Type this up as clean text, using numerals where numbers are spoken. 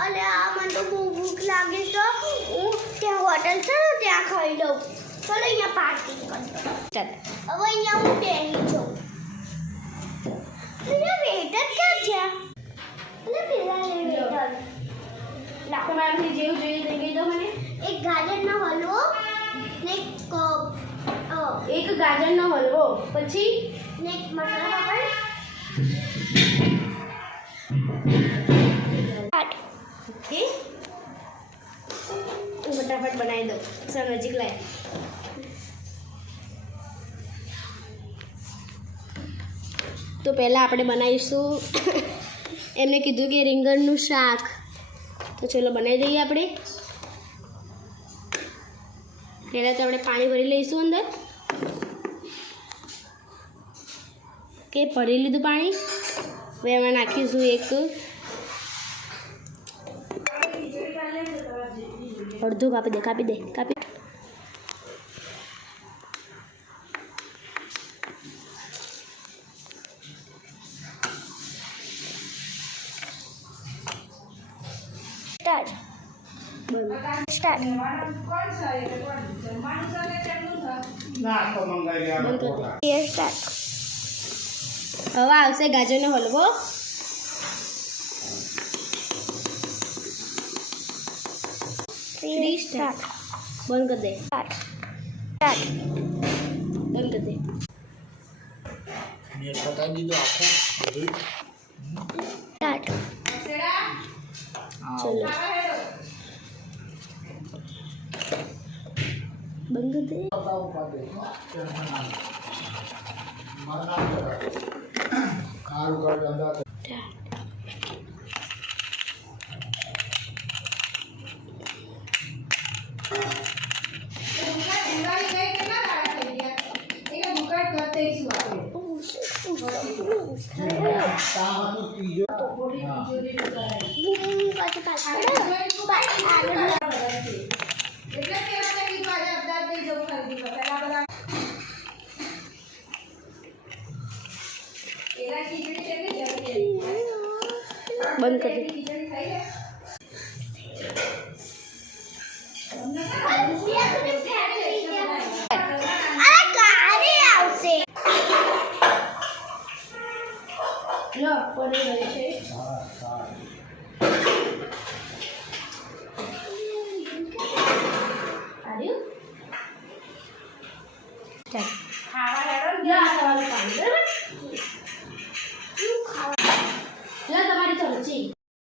અને આ મને તો બહુ ભૂખ લાગી તો હું ત્યાં હોટલ છે ને ત્યાં ખાઈ લઉં. ચલો અહીંયા પાર્ટી કરતો. ચાલ હવે અહીંયા હું બેસી જાઉં. વેટર ક્યાં છે? એટલે પેલા વેટર તમારાથી જેવું જોઈએ તે કહી દો મને. એક ગાજરનો હલવો ને એક ગાજરનો હલવો, પછી ને એક મસાલા પાપડ. ઓકે હું ફટાફટ બનાવી દઉં. સર નજીક લાય. તો પહેલાં આપણે બનાવીશું એમને કીધું કે રીંગણનું શાક. તો ચલો બનાવી દઈએ આપણે. પહેલાં તો આપણે પાણી ભરી લઈશું અંદર. કે ભરી લીધું પાણી. હવે એમાં નાખીશું એક અડધું કાપી દે સ્ટાર્ટ. હવે આવશે ગાજરનો હલવો. સ્ટાર્ટ. બંધ કરી દે. સ્ટાર્ટ. બંધ કરી દે. સ્ટાર્ટ. ચલો બંધ કરી દે. બંધ કરી દે. લો પડી ગઈ છે. આવ્યું? ચાલ